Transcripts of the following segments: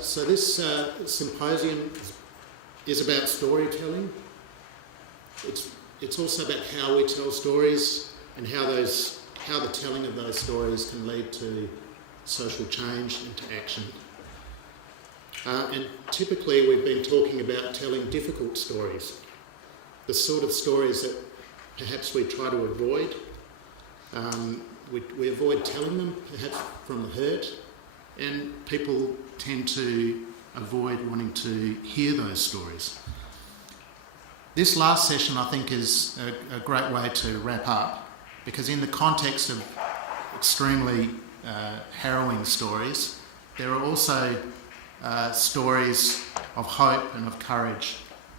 So this symposium is about storytelling. It's also about how we tell stories and how the telling of those stories can lead to social change and to action. And typically we've been talking about telling difficult stories, the sort of stories that perhaps we try to avoid. We avoid telling them, perhaps from the hurt, and people tend to avoid wanting to hear those stories. This last session, I think, is a great way to wrap up, because in the context of extremely harrowing stories, there are also stories of hope and of courage,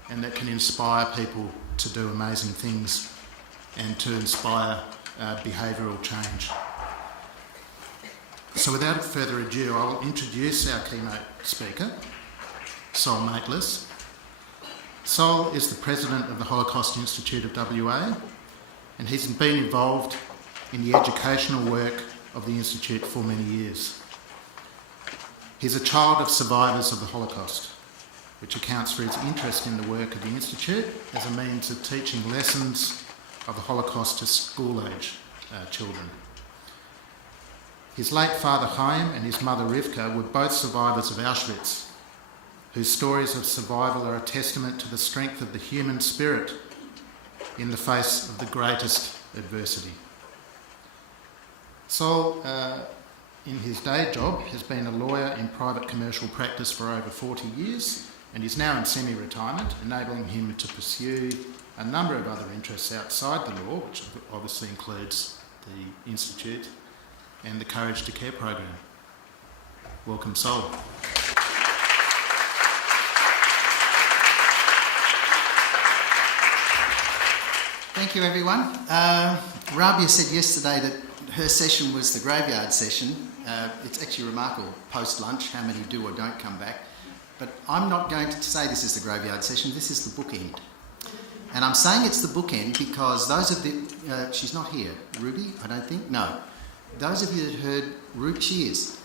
and that can inspire people to do amazing things and to inspire behavioural change. So without further ado, I'll introduce our keynote speaker, Sol Matelis. Sol is the president of the Holocaust Institute of WA, and he's been involved in the educational work of the Institute for many years. He's a child of survivors of the Holocaust, which accounts for his interest in the work of the Institute as a means of teaching lessons of the Holocaust to school-age children. His late father Chaim and his mother Rivka were both survivors of Auschwitz, whose stories of survival are a testament to the strength of the human spirit in the face of the greatest adversity. Sol, in his day job, has been a lawyer in private commercial practice for over 40 years and is now in semi-retirement, enabling him to pursue a number of other interests outside the law, which obviously includes the Institute and the Courage to Care program. Welcome, Sol. Thank you, everyone. Rabia said yesterday that her session was the graveyard session. It's actually remarkable post-lunch how many do or don't come back. But I'm not going to say this is the graveyard session, this is the bookend. And I'm saying it's the bookend because those of the... she's not here. Ruby, I don't think? No. Those of you that heard... she is.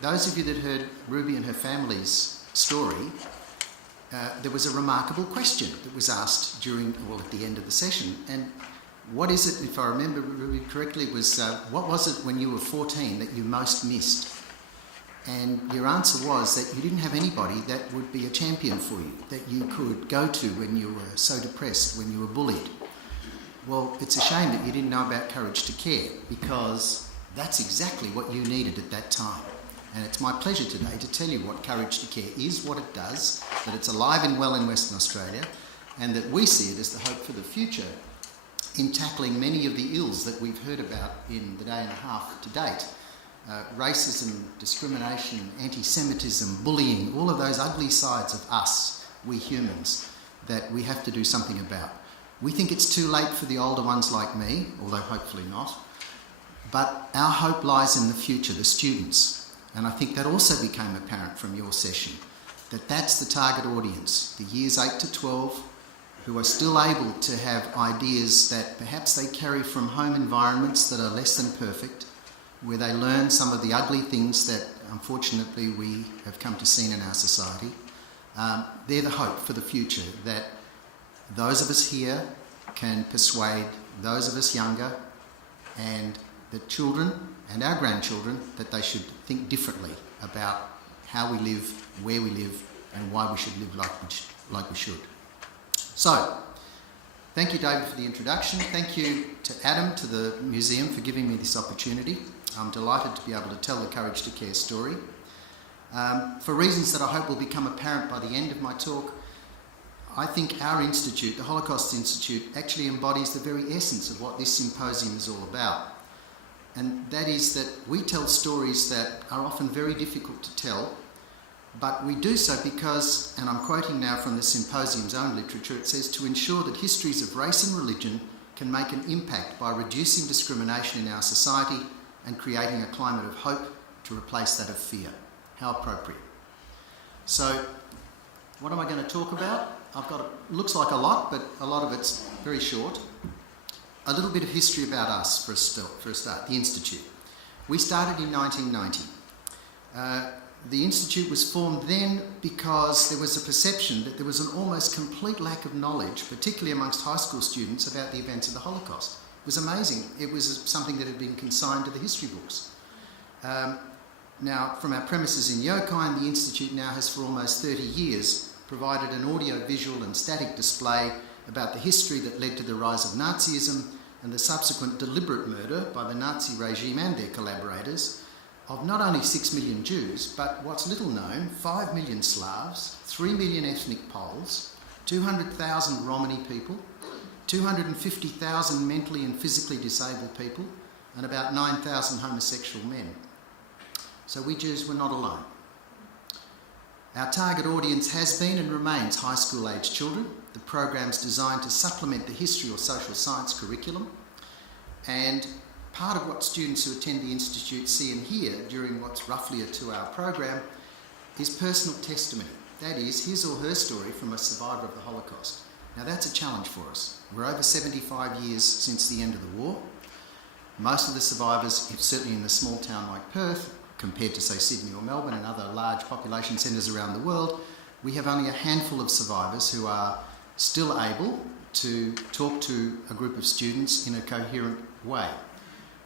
Those of you that heard Ruby and her family's story, there was a remarkable question that was asked at the end of the session. And what is it, if I remember Ruby correctly, was what was it when you were 14 that you most missed? And your answer was that you didn't have anybody that would be a champion for you, that you could go to when you were so depressed, when you were bullied. Well, it's a shame that you didn't know about Courage to Care, because that's exactly what you needed at that time. And it's my pleasure today to tell you what Courage to Care is, what it does, that it's alive and well in Western Australia, and that we see it as the hope for the future in tackling many of the ills that we've heard about in the day and a half to date. Racism, discrimination, anti-Semitism, bullying, all of those ugly sides of us, we humans, that we have to do something about. We think it's too late for the older ones like me, although hopefully not, but our hope lies in the future, the students. And I think that also became apparent from your session, that that's the target audience, the years 8 to 12, who are still able to have ideas that perhaps they carry from home environments that are less than perfect, where they learn some of the ugly things that unfortunately we have come to see in our society. They're the hope for the future, that those of us here can persuade those of us younger and the children and our grandchildren that they should think differently about how we live, where we live, and why we should live like we should. So, thank you, David, for the introduction. Thank you to Adam, to the museum, for giving me this opportunity. I'm delighted to be able to tell the Courage to Care story. For reasons that I hope will become apparent by the end of my talk, I think our institute, the Holocaust Institute, actually embodies the very essence of what this symposium is all about. And that is that we tell stories that are often very difficult to tell, but we do so because, and I'm quoting now from the symposium's own literature, it says, to ensure that histories of race and religion can make an impact by reducing discrimination in our society and creating a climate of hope to replace that of fear. How appropriate. So, what am I going to talk about? Looks like a lot, but a lot of it's very short. A little bit of history about us for a start, the Institute. We started in 1990. The Institute was formed then because there was a perception that there was an almost complete lack of knowledge, particularly amongst high school students, about the events of the Holocaust. It was amazing. It was something that had been consigned to the history books. Now, from our premises in Yokine, the Institute now has for almost 30 years provided an audio-visual and static display about the history that led to the rise of Nazism and the subsequent deliberate murder by the Nazi regime and their collaborators of not only 6 million Jews, but what's little known, 5 million Slavs, 3 million ethnic Poles, 200,000 Romani people, 250,000 mentally and physically disabled people, and about 9,000 homosexual men. So we Jews were not alone. Our target audience has been and remains high school age children. The program's designed to supplement the history or social science curriculum, and part of what students who attend the Institute see and hear during what's roughly a 2-hour program is personal testimony. That is, his or her story from a survivor of the Holocaust. Now that's a challenge for us. We're over 75 years since the end of the war. Most of the survivors, certainly in a small town like Perth, compared to say Sydney or Melbourne and other large population centres around the world, we have only a handful of survivors who are still able to talk to a group of students in a coherent way.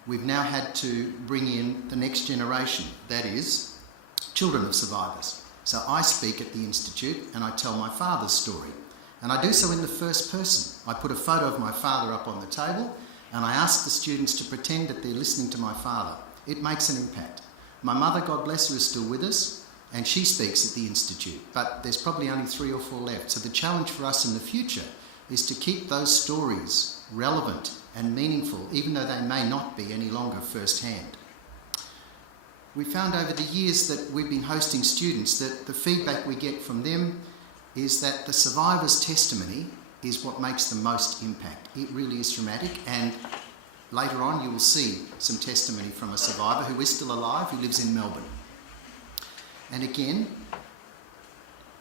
We've now had to bring in the next generation, that is, children of survivors. So I speak at the Institute and I tell my father's story. And I do so in the first person. I put a photo of my father up on the table and I ask the students to pretend that they're listening to my father. It makes an impact. My mother, God bless her, is still with us and she speaks at the Institute, but there's probably only 3 or 4 left. So the challenge for us in the future is to keep those stories relevant and meaningful, even though they may not be any longer first-hand. We found over the years that we've been hosting students that the feedback we get from them is that the survivor's testimony is what makes the most impact. It really is dramatic, and later on you will see some testimony from a survivor who is still alive, who lives in Melbourne. And again,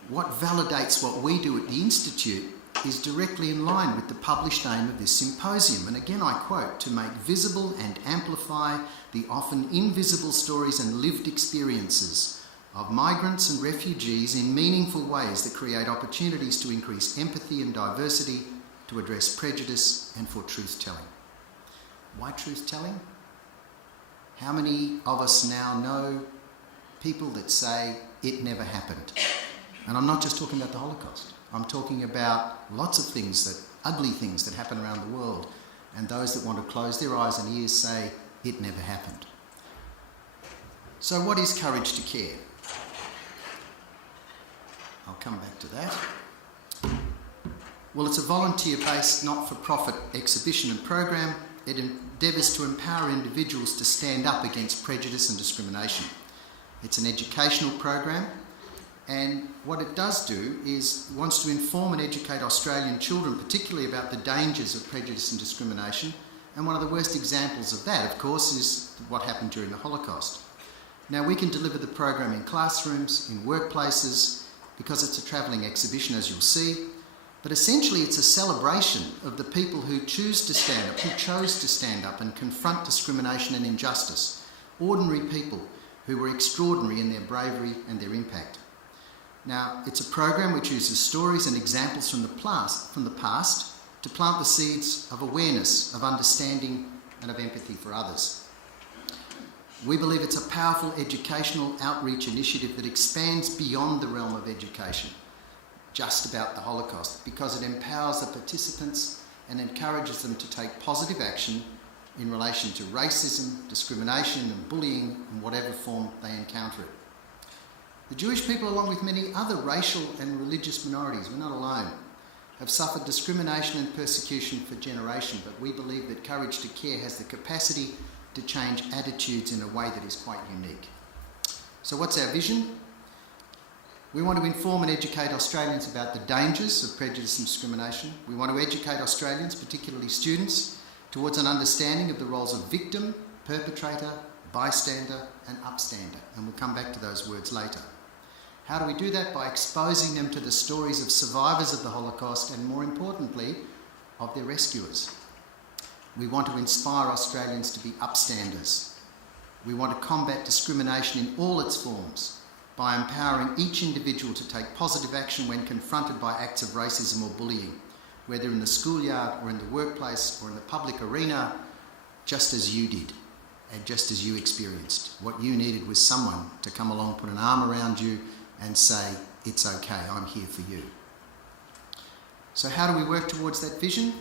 what validates what we do at the Institute is directly in line with the published aim of this symposium. And again I quote, to make visible and amplify the often invisible stories and lived experiences of migrants and refugees in meaningful ways that create opportunities to increase empathy and diversity, to address prejudice and for truth-telling. Why truth-telling? How many of us now know people that say it never happened? And I'm not just talking about the Holocaust. I'm talking about lots of things, ugly things that happen around the world, and those that want to close their eyes and ears say it never happened. So what is Courage to Care? I'll come back to that. Well, it's a volunteer-based, not-for-profit exhibition and program. It endeavours to empower individuals to stand up against prejudice and discrimination. It's an educational program, and what it does do is it wants to inform and educate Australian children, particularly about the dangers of prejudice and discrimination. And one of the worst examples of that, of course, is what happened during the Holocaust. Now, we can deliver the program in classrooms, in workplaces, because it's a travelling exhibition, as you'll see. But essentially, it's a celebration of the people who choose to stand up, who chose to stand up and confront discrimination and injustice. Ordinary people who were extraordinary in their bravery and their impact. Now, it's a program which uses stories and examples from the past to plant the seeds of awareness, of understanding and of empathy for others. We believe it's a powerful educational outreach initiative that expands beyond the realm of education, just about the Holocaust, because it empowers the participants and encourages them to take positive action in relation to racism, discrimination and bullying in whatever form they encounter it. The Jewish people, along with many other racial and religious minorities, we're not alone, have suffered discrimination and persecution for generations, but we believe that Courage to Care has the capacity to change attitudes in a way that is quite unique. So what's our vision? We want to inform and educate Australians about the dangers of prejudice and discrimination. We want to educate Australians, particularly students, towards an understanding of the roles of victim, perpetrator, bystander and upstander. And we'll come back to those words later. How do we do that? By exposing them to the stories of survivors of the Holocaust and, more importantly, of their rescuers. We want to inspire Australians to be upstanders. We want to combat discrimination in all its forms, by empowering each individual to take positive action when confronted by acts of racism or bullying, whether in the schoolyard or in the workplace or in the public arena, just as you did and just as you experienced. What you needed was someone to come along, put an arm around you and say, it's okay, I'm here for you. So how do we work towards that vision?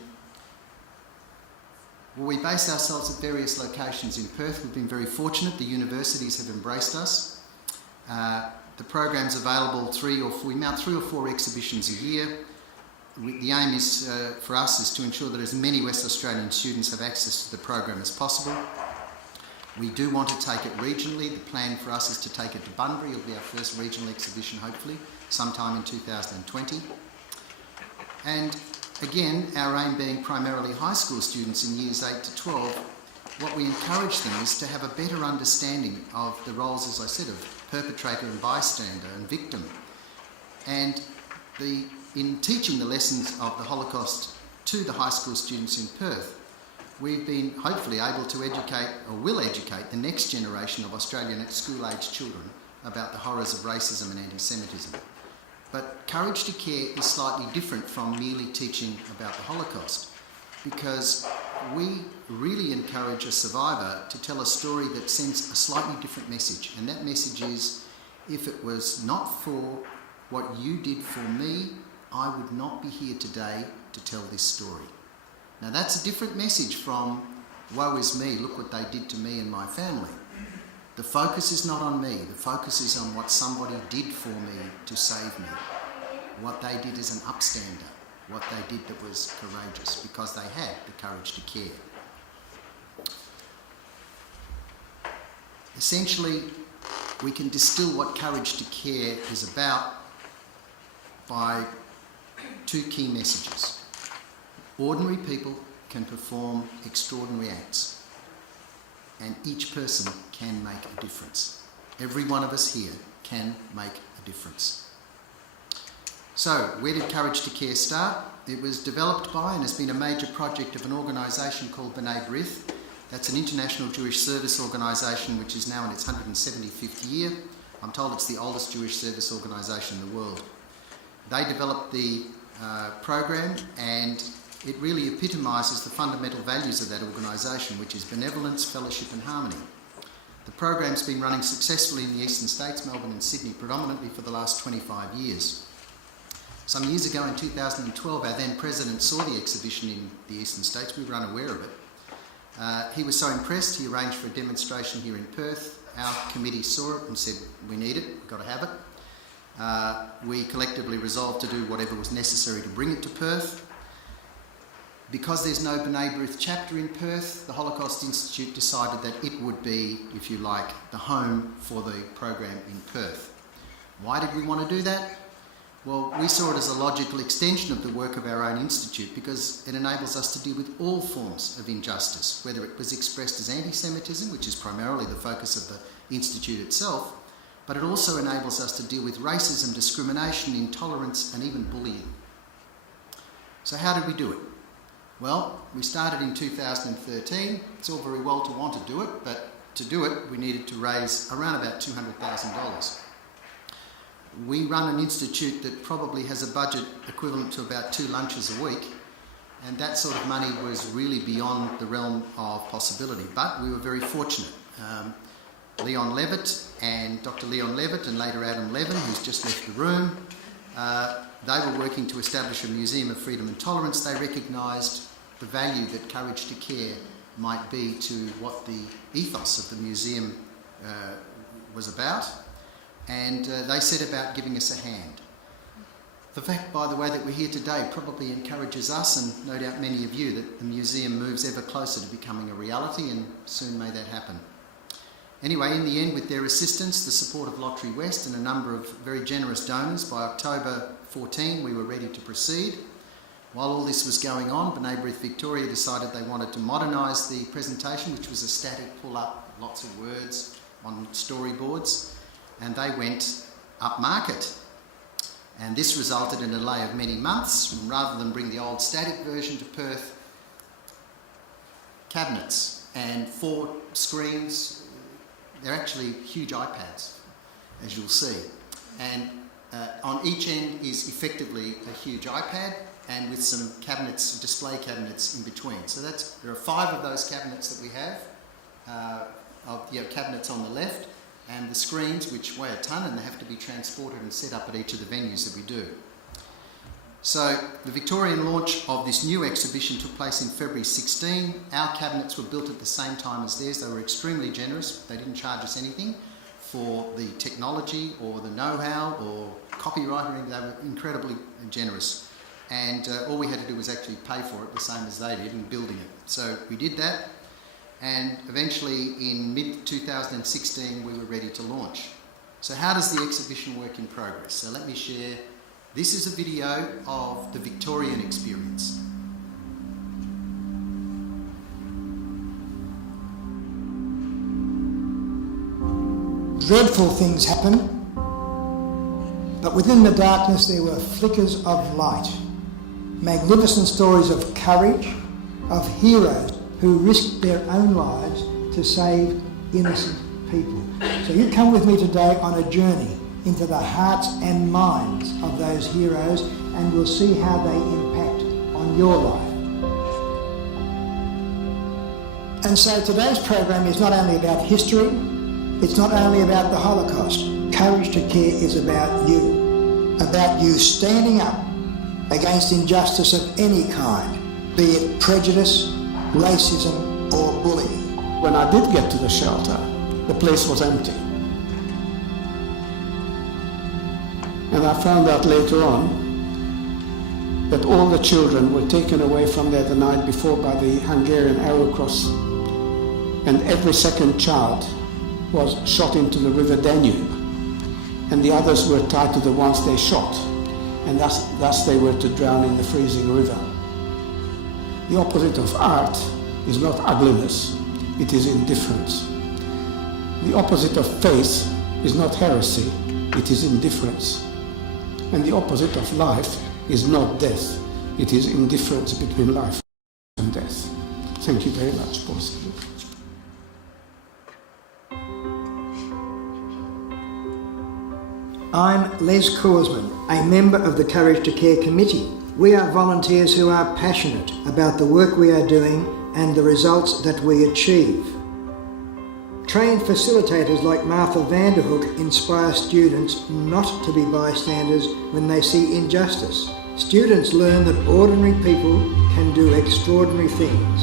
Well, we base ourselves at various locations. In Perth, we've been very fortunate. The universities have embraced us. The program's available we mount 3 or 4 exhibitions a year. The aim is, for us, is to ensure that as many West Australian students have access to the program as possible. We do want to take it regionally. The plan for us is to take it to Bunbury. It'll be our first regional exhibition, hopefully, sometime in 2020. And again, our aim being primarily high school students in years 8 to 12, what we encourage them is to have a better understanding of the roles, as I said, of perpetrator and bystander and victim. And in teaching the lessons of the Holocaust to the high school students in Perth, we've been hopefully able to educate, or will educate, the next generation of Australian school-aged children about the horrors of racism and anti-Semitism. But Courage to Care is slightly different from merely teaching about the Holocaust, because we really encourage a survivor to tell a story that sends a slightly different message. And that message is, if it was not for what you did for me, I would not be here today to tell this story. Now that's a different message from, woe is me, look what they did to me and my family. The focus is not on me, the focus is on what somebody did for me to save me. What they did as an upstander, what they did that was courageous, because they had the courage to care. Essentially, we can distill what Courage to Care is about by 2 key messages. Ordinary people can perform extraordinary acts, and each person can make a difference. Every one of us here can make a difference. So, where did Courage to Care start? It was developed by and has been a major project of an organisation called B'nai B'rith. That's an international Jewish service organisation which is now in its 175th year. I'm told it's the oldest Jewish service organisation in the world. They developed the program, and it really epitomises the fundamental values of that organisation, which is benevolence, fellowship and harmony. The program's been running successfully in the eastern states, Melbourne and Sydney predominantly, for the last 25 years. Some years ago in 2012, our then president saw the exhibition in the eastern states. We were unaware of it. He was so impressed, he arranged for a demonstration here in Perth. Our committee saw it and said, we need it, we've got to have it. We collectively resolved to do whatever was necessary to bring it to Perth. Because there's no B'nai B'rith chapter in Perth, the Holocaust Institute decided that it would be, if you like, the home for the program in Perth. Why did we want to do that? Well, we saw it as a logical extension of the work of our own institute, because it enables us to deal with all forms of injustice, whether it was expressed as anti-Semitism, which is primarily the focus of the institute itself, but it also enables us to deal with racism, discrimination, intolerance and even bullying. So how did we do it? Well, we started in 2013. It's all very well to want to do it, but to do it we needed to raise around about $200,000. We run an institute that probably has a budget equivalent to about 2 lunches a week, and that sort of money was really beyond the realm of possibility. But we were very fortunate. Leon Levitt and Dr. Leon Levitt and later Adam Levin, who's just left the room, they were working to establish a museum of freedom and tolerance. They recognised the value that Courage to Care might be to what the ethos of the museum was about. And they set about giving us a hand. The fact, by the way, that we're here today probably encourages us, and no doubt many of you, that the museum moves ever closer to becoming a reality, and soon may that happen. Anyway, in the end, with their assistance, the support of Lotterywest and a number of very generous donors, by October 14 we were ready to proceed. While all this was going on, B'nai B'rith Victoria decided they wanted to modernise the presentation, which was a static pull-up, lots of words on storyboards, and they went upmarket. And this resulted in a delay of many months. And rather than bring the old static version to Perth, cabinets and 4 screens, they're actually huge iPads. as you'll see. And on each end is effectively a huge iPad and with some cabinets, display cabinets in between. So there are 5 of those cabinets that we have, cabinets on the left, and the screens, which weigh a tonne, and they have to be transported and set up at each of the venues that we do. So the Victorian launch of this new exhibition took place in February 16. Our cabinets were built at the same time as theirs. They were extremely generous. They didn't charge us anything for the technology or the know-how or copyright or anything. They were incredibly generous. And all we had to do was actually pay for it the same as they did in building it. So we did that, and eventually in mid-2016 we were ready to launch. So how does the exhibition work in progress? So let me share. This is a video of the Victorian experience. Dreadful things happened, but within the darkness there were flickers of light. Magnificent stories of courage, of heroes who risked their own lives to save innocent people. So you come with me today on a journey into the hearts and minds of those heroes, and we'll see how they impact on your life. And so today's program is not only about history, it's not only about the Holocaust. Courage to Care is about you standing up against injustice of any kind, be it prejudice, racism or bullying. When I did get to the shelter, the place was empty. And I found out later on that all the children were taken away from there the night before by the Hungarian Arrow Cross, and every second child was shot into the river Danube, and the others were tied to the ones they shot, and thus they were to drown in the freezing river. The opposite of art is not ugliness, it is indifference. The opposite of faith is not heresy, it is indifference. And the opposite of life is not death, it is indifference between life and death. Thank you very much, Paul. I'm Les Korsman, a member of the Courage to Care Committee. We are volunteers who are passionate about the work we are doing and the results that we achieve. Trained facilitators like Martha Vanderhook inspire students not to be bystanders when they see injustice. Students learn that ordinary people can do extraordinary things.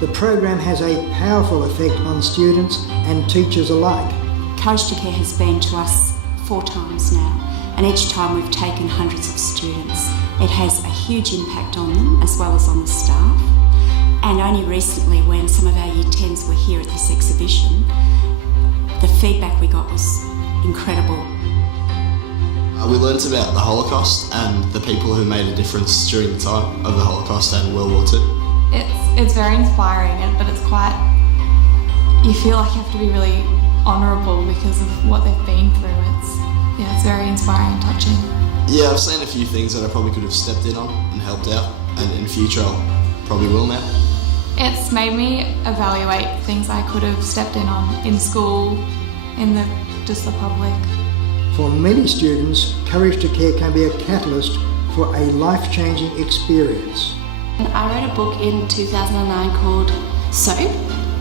The program has a powerful effect on students and teachers alike. Courage to Care has been to us 4 times now, and each time we've taken hundreds of students. It has a huge impact on them as well as on the staff. And only recently, when some of our Year 10s were here at this exhibition, the feedback we got was incredible. We learnt about the Holocaust and the people who made a difference during the time of the Holocaust and World War II. It's very inspiring, but it's quite, you feel like you have to be really honourable because of what they've been through. It's very inspiring and touching. Yeah, I've seen a few things that I probably could have stepped in on and helped out, and in future I'll probably will now. It's made me evaluate things I could have stepped in on in school, in the public. For many students, Courage to Care can be a catalyst for a life-changing experience. I wrote a book in 2009 called Soap.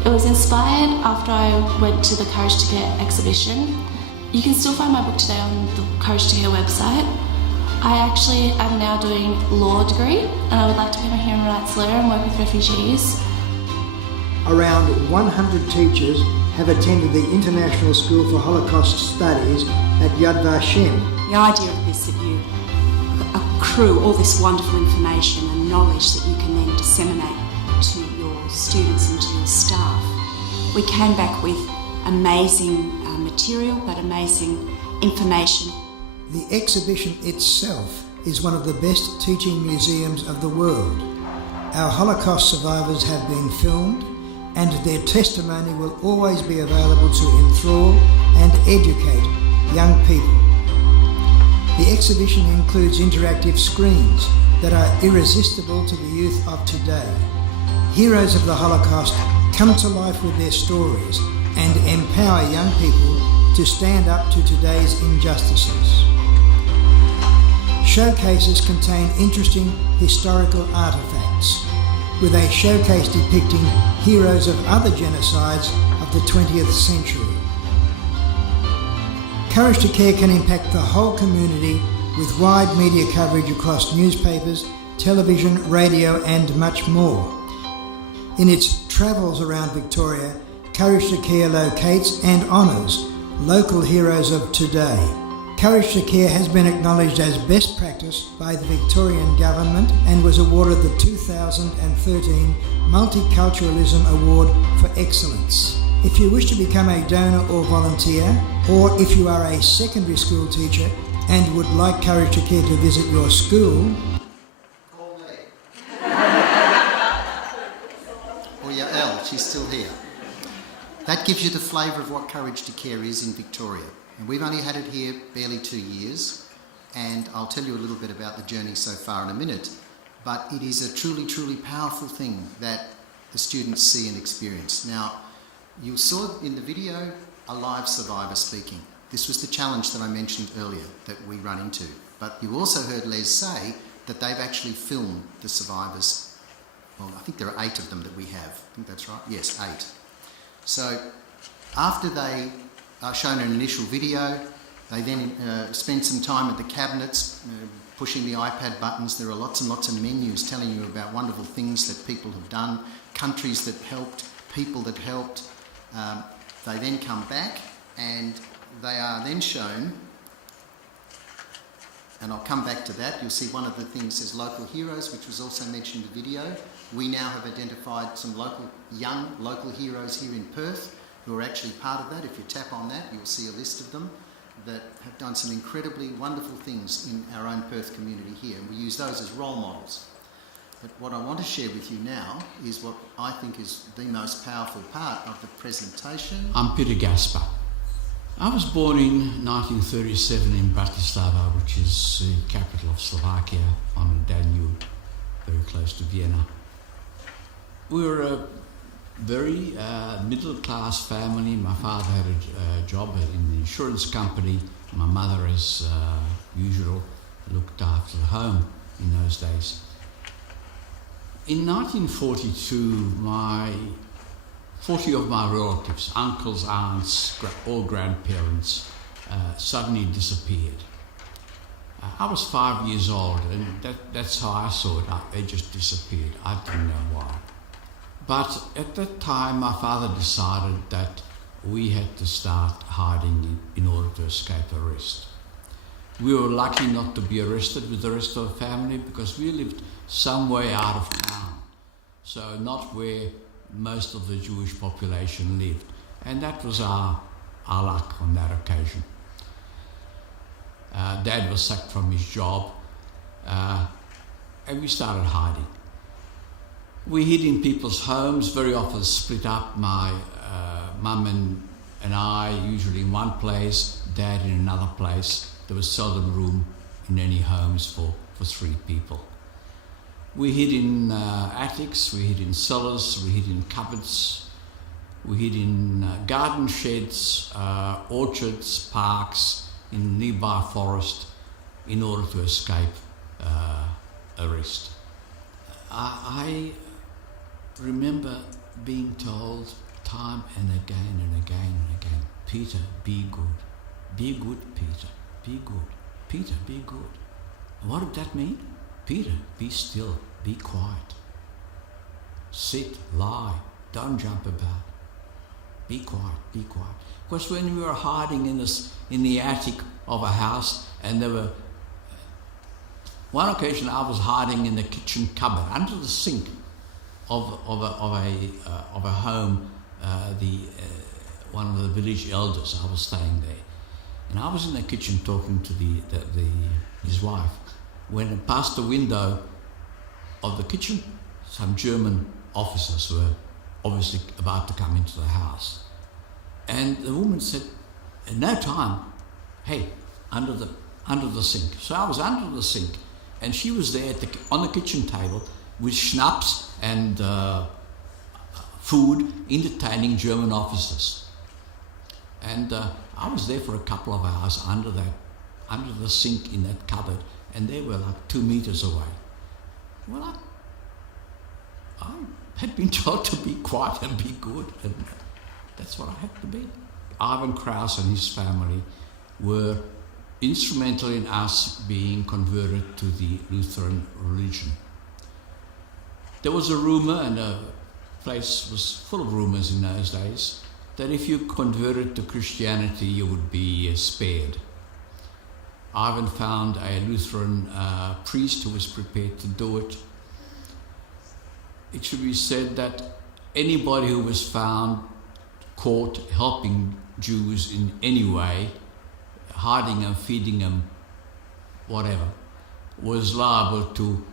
It was inspired after I went to the Courage to Care exhibition. You can still find my book today on the Courage to Care website. I actually am now doing law degree, and I would like to become a human rights lawyer and work with refugees. Around 100 teachers have attended the International School for Holocaust Studies at Yad Vashem. The idea of this, that you accrue all this wonderful information and knowledge that you can then disseminate to your students and to your staff. We came back with amazing material, but amazing information. The exhibition itself is one of the best teaching museums of the world. Our Holocaust survivors have been filmed, and their testimony will always be available to enthrall and educate young people. The exhibition includes interactive screens that are irresistible to the youth of today. Heroes of the Holocaust come to life with their stories and empower young people to stand up to today's injustices. Showcases contain interesting historical artefacts, with a showcase depicting heroes of other genocides of the 20th century. Courage to Care can impact the whole community with wide media coverage across newspapers, television, radio and much more. In its travels around Victoria, Courage to Care locates and honours local heroes of today. Courage to Care has been acknowledged as best practice by the Victorian Government and was awarded the 2013 Multiculturalism Award for Excellence. If you wish to become a donor or volunteer, or if you are a secondary school teacher and would like Courage to Care to visit your school, Call me. Or your Elle, she's still here. That gives you the flavour of what Courage to Care is in Victoria. And we've only had it here barely 2 years, and I'll tell you a little bit about the journey so far in a minute, but it is a truly, truly powerful thing that the students see and experience. Now, you saw in the video a live survivor speaking. This was the challenge that I mentioned earlier that we run into. But you also heard Les say that they've actually filmed the survivors. Well, I think there are 8 of them that we have. I think that's right. Yes, 8. So after they are shown an initial video, they then spend some time at the cabinets, pushing the iPad buttons. There are lots and lots of menus telling you about wonderful things that people have done, countries that helped, people that helped. They then come back and they are then shown, and I'll come back to that. You'll see one of the things says local heroes, which was also mentioned in the video. We now have identified some young local heroes here in Perth who are actually part of that. If you tap on that, you'll see a list of them that have done some incredibly wonderful things in our own Perth community here, and we use those as role models. But what I want to share with you now is what I think is the most powerful part of the presentation. I'm Peter Gaspar. I was born in 1937 in Bratislava, which is the capital of Slovakia, on the Danube, very close to Vienna. We were a very middle-class family. My father had a job in the insurance company. My mother, as usual, looked after the home in those days. In 1942, 40 of my relatives, uncles, aunts, all grandparents, suddenly disappeared. I was 5 years old, and that's how I saw it. They just disappeared. I didn't know why. But at that time, my father decided that we had to start hiding in order to escape arrest. We were lucky not to be arrested with the rest of the family because we lived some way out of town, so not where most of the Jewish population lived. And that was our luck on that occasion. Dad was sacked from his job, and we started hiding. We hid in people's homes, very often split up. My mum and I, usually in one place, Dad in another place. There was seldom room in any homes for 3 people. We hid in attics, we hid in cellars, we hid in cupboards, we hid in garden sheds, orchards, parks, in nearby forest, in order to escape arrest. I remember being told time and again and again and again, Peter, be good. Be good, Peter. Be good. Peter, be good. And what did that mean? Peter, be still. Be quiet. Sit, lie. Don't jump about. Be quiet. Be quiet. Because when we were hiding in the attic of a house, and there were one occasion I was hiding in the kitchen cupboard under the sink of a home. One of the village elders. I was staying there, and I was in the kitchen talking to his wife, when past the window of the kitchen, some German officers were obviously about to come into the house, and the woman said, "In no time, hey, under the sink." So I was under the sink, and she was there on the kitchen table with schnapps and food, entertaining German officers. And I was there for a couple of hours under the sink in that cupboard, and they were like 2 meters away. Well, I had been told to be quiet and be good, and that's what I had to be. Ivan Kraus and his family were instrumental in us being converted to the Lutheran religion. There was a rumor, and the place was full of rumors in those days, that if you converted to Christianity, you would be spared. Ivan found a Lutheran priest who was prepared to do it. It should be said that anybody who was found caught helping Jews in any way, hiding them, feeding them, whatever, was liable to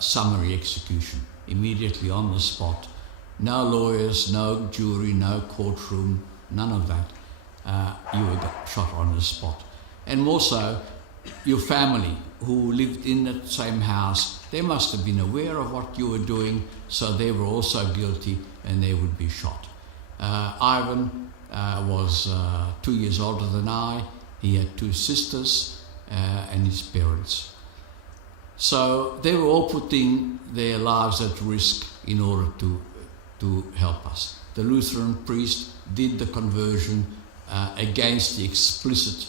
summary execution immediately on the spot. No lawyers, no jury, no courtroom, none of that. You were shot on the spot. And more so, your family who lived in the same house, they must have been aware of what you were doing, so they were also guilty and they would be shot. Ivan was 2 years older than I. He had 2 sisters and his parents. So they were all putting their lives at risk in order to help us. The Lutheran priest did the conversion against the explicit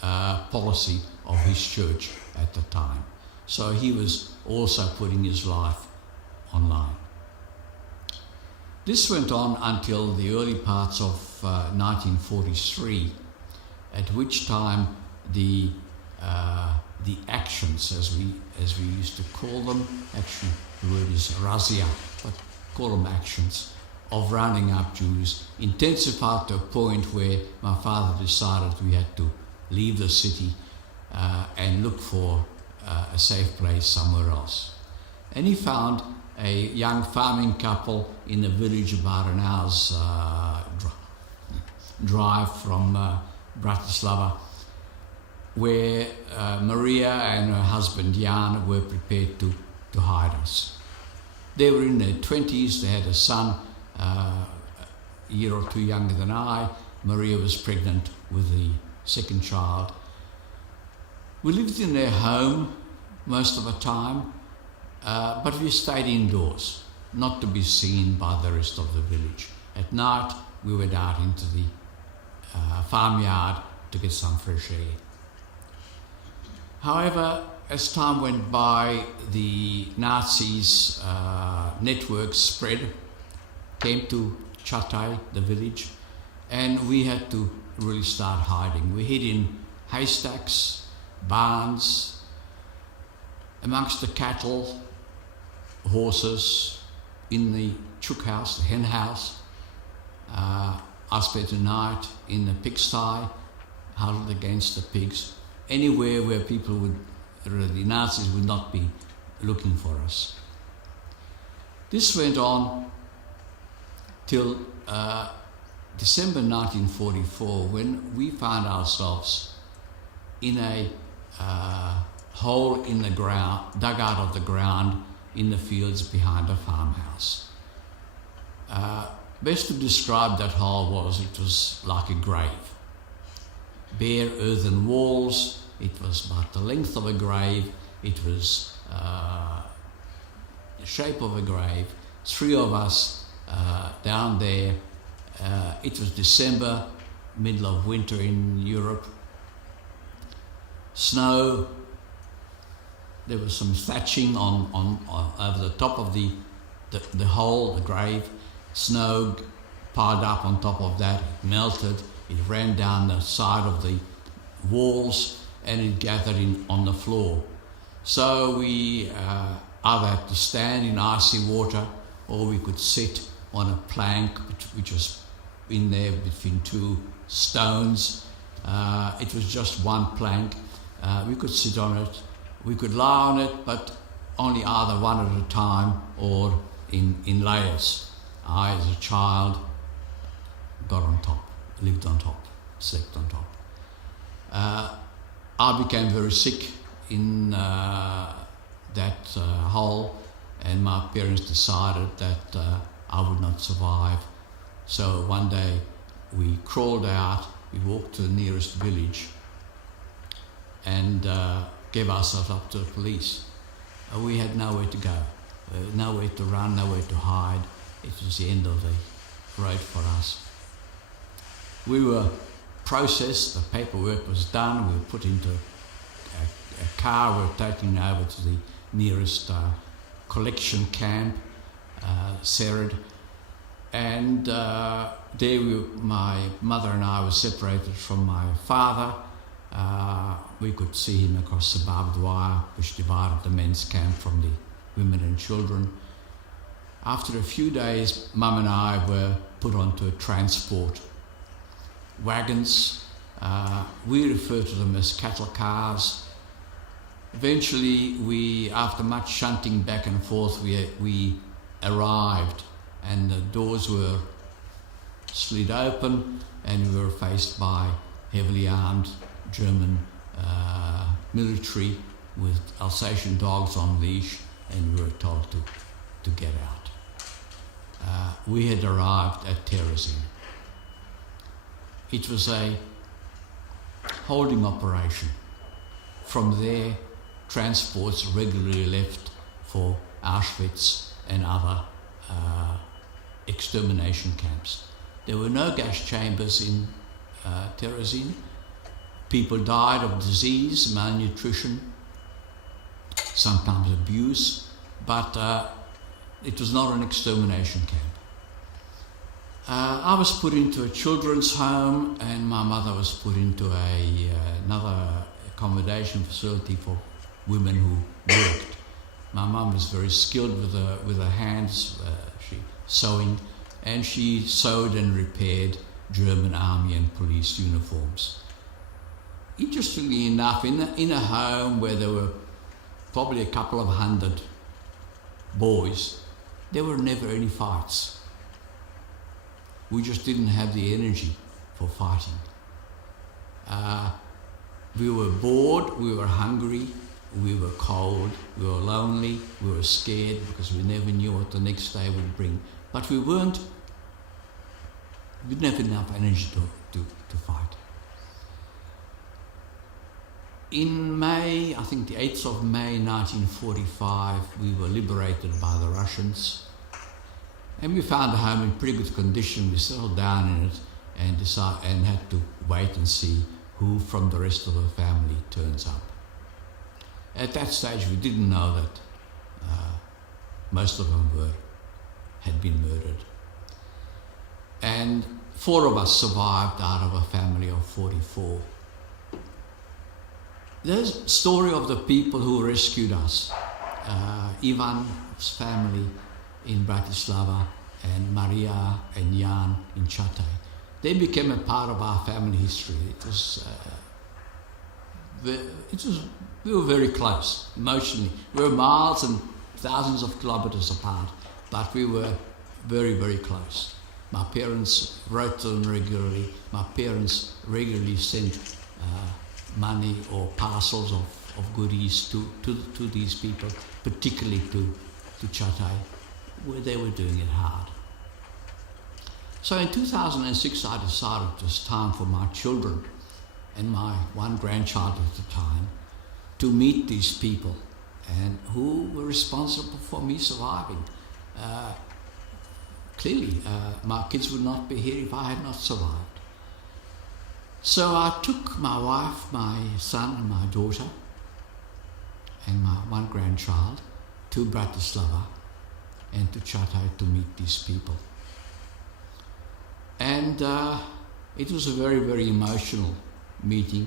policy of his church at the time. So he was also putting his life online. This went on until the early parts of 1943, at which time the actions, as we used to call them, actually the word is razzia, but call them actions, of rounding up Jews intensified to a point where my father decided we had to leave the city and look for a safe place somewhere else. And he found a young farming couple in the village about an hour's drive from Bratislava, where Maria and her husband Jan were prepared to hide us. They were in their 20s, they had a son a year or 2 younger than I. Maria was pregnant with the second child. We lived in their home most of the time, but we stayed indoors, not to be seen by the rest of the village. At night, we went out into the farmyard to get some fresh air. However, as time went by, the Nazis' network spread, came to Chatay, the village, and we had to really start hiding. We hid in haystacks, barns, amongst the cattle, horses, in the chook house, the hen house. I spent a night in the pigsty, huddled against the pigs, anywhere where people the Nazis would not be looking for us. This went on till December 1944, when we found ourselves in a hole in the ground, dug out of the ground in the fields behind a farmhouse. Best to describe that hole it was like a grave. Bare earthen walls, it was about the length of a grave, it was the shape of a grave, 3 of us down there. It was December, middle of winter in Europe. Snow, there was some thatching on over the top of the hole, the grave. Snow piled up on top of that, it melted, it ran down the side of the walls and it gathered on the floor. So we either had to stand in icy water or we could sit on a plank which was in there between 2 stones. It was just one plank. We could sit on it, we could lie on it, but only either one at a time or in layers. I, as a child, got on top, lived on top, slept on top. I became very sick in that hole, and my parents decided that I would not survive. So one day we crawled out, we walked to the nearest village and gave ourselves up to the police. We had nowhere to go, nowhere to run, nowhere to hide. It was the end of the road for us. We were processed, the paperwork was done, we were put into a car, we were taken over to the nearest collection camp, Serid, and there my mother and I were separated from my father. We could see him across the barbed wire which divided the men's camp from the women and children. After a few days, Mum and I were put onto a transport wagons. We refer to them as cattle cars. Eventually, after much shunting back and forth, we arrived, and the doors were slid open, and we were faced by heavily armed German military with Alsatian dogs on leash, and we were told to get out. We had arrived at Terezin. It was a holding operation. From there, transports regularly left for Auschwitz and other extermination camps. There were no gas chambers in Terezin. People died of disease, malnutrition, sometimes abuse, but it was not an extermination camp. I was put into a children's home, and my mother was put into another accommodation facility for women who worked. My mum was very skilled with her hands, she sewing, and she sewed and repaired German army and police uniforms. Interestingly enough, in a home where there were probably a couple of hundred boys, there were never any fights. We just didn't have the energy for fighting. We were bored, we were hungry, we were cold, we were lonely, we were scared because we never knew what the next day would bring. But we didn't have enough energy to fight. In May, I think the 8th of May 1945, we were liberated by the Russians. And we found a home in pretty good condition. We settled down in it and had to wait and see who from the rest of the family turns up. At that stage, we didn't know that most of them had been murdered. And 4 of us survived out of a family of 44. There's a story of the people who rescued us. Ivan's family in Bratislava and Maria and Jan in Čatež. They became a part of our family history. We were very close emotionally. We were miles and thousands of kilometers apart, but we were very, very close. My parents wrote to them regularly. My parents regularly sent money or parcels of goodies to these people, particularly to Čatež, where they were doing it hard. So in 2006, I decided it was time for my children and my one grandchild at the time to meet these people and who were responsible for me surviving. Clearly, my kids would not be here if I had not survived. So I took my wife, my son and my daughter and my one grandchild to Bratislava and to Čatež to meet these people. And it was a very, very emotional meeting.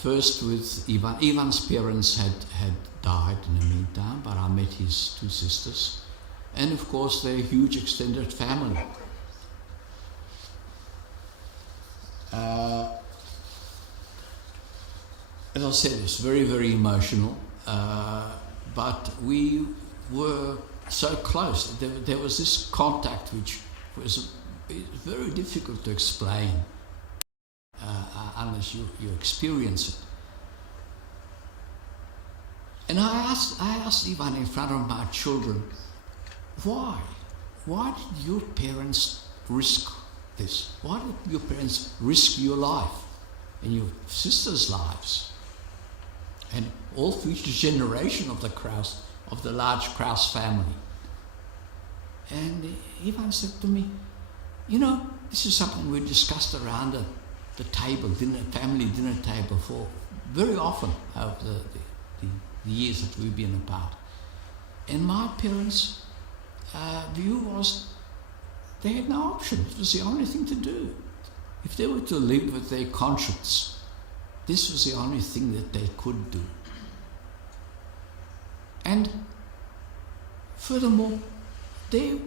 First with Ivan. Ivan's parents had died in the meantime, but I met his 2 sisters. And of course their huge extended family. As I said, it was very, very emotional, but we were so close. There was this contact which was very difficult to explain unless you experience it. And I asked Ivan in front of my children, why? Why did your parents risk this? Why did your parents risk your life and your sisters' lives and all future generation of the Kraus, of the large Kraus family? And Ivan said to me, you know, this is something we discussed around the table, family dinner table for very often over the years that we've been apart. And my parents' view was they had no option. It was the only thing to do. If they were to live with their conscience, this was the only thing that they could do. And furthermore, they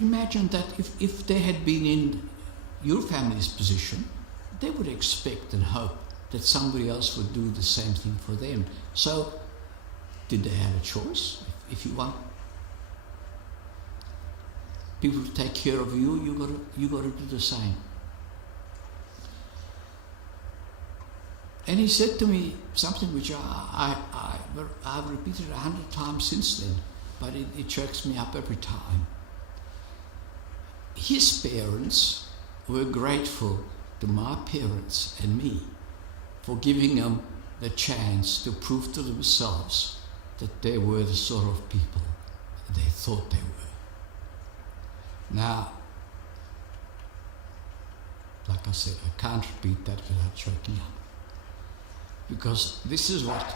imagined that if they had been in your family's position, they would expect and hope that somebody else would do the same thing for them. So, did they have a choice? If you want people to take care of you, you got to do the same. And he said to me something which I've repeated 100 times since then, but it chokes me up every time. His parents were grateful to my parents and me for giving them the chance to prove to themselves that they were the sort of people they thought they were. Now, like I said, I can't repeat that without choking up. Because this is what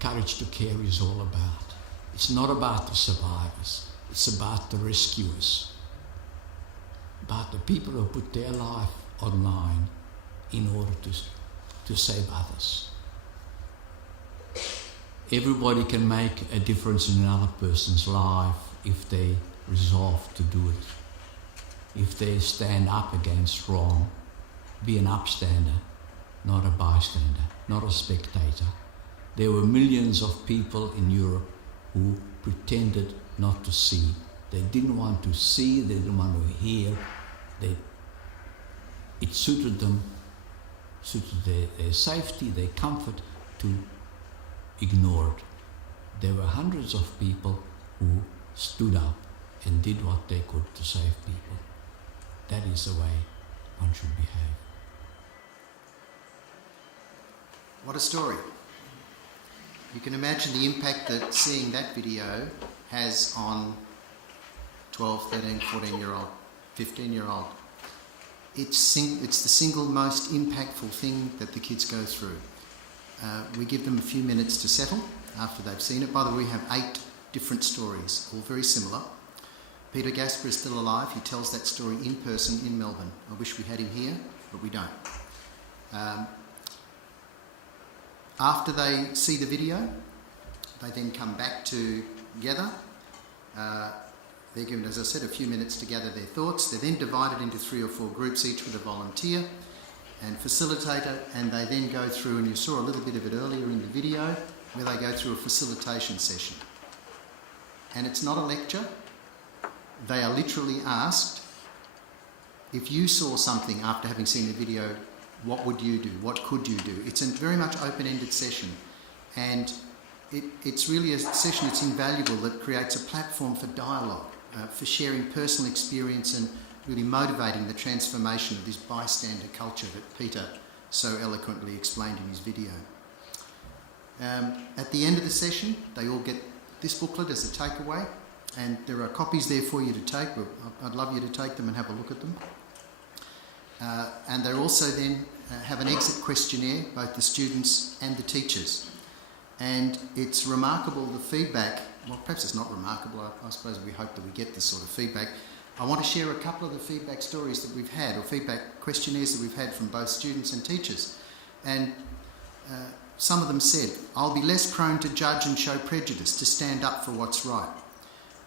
Courage to Care is all about. It's not about the survivors, it's about the rescuers, about the people who put their life online in order to save others. Everybody can make a difference in another person's life if they resolve to do it. If they stand up against wrong, be an upstander, not a bystander, not a spectator. There were millions of people in Europe who pretended not to see. They didn't want to see, they didn't want to hear. It suited them, suited their safety, their comfort to ignore it. There were hundreds of people who stood up and did what they could to save people. That is the way one should behave. What a story. You can imagine the impact that seeing that video has on 12, 13, 14-year-old, 15-year-old. It's the single most impactful thing that the kids go through. We give them a few minutes to settle after they've seen it. By the way, we have 8 different stories, all very similar. Peter Gasper is still alive. He tells that story in person in Melbourne. I wish we had him here, but we don't. After they see the video, they then come back together. They're given, as I said, a few minutes to gather their thoughts. They're then divided into 3 or 4 groups, each with a volunteer and facilitator, and they then go through, and you saw a little bit of it earlier in the video, where they go through a facilitation session. And it's not a lecture. They are literally asked, if you saw something after having seen the video, what would you do? What could you do? It's a very much open-ended session, and it's really a session that's invaluable, that creates a platform for dialogue, for sharing personal experience and really motivating the transformation of this bystander culture that Peter so eloquently explained in his video. At the end of the session, they all get this booklet as a takeaway, and there are copies there for you to take. I'd love you to take them and have a look at them. And they also then have an exit questionnaire, both the students and the teachers. And it's remarkable, the feedback. Well, perhaps it's not remarkable. I suppose we hope that we get this sort of feedback. I want to share a couple of the feedback stories that we've had, or feedback questionnaires that we've had from both students and teachers. And some of them said, I'll be less prone to judge and show prejudice, to stand up for what's right.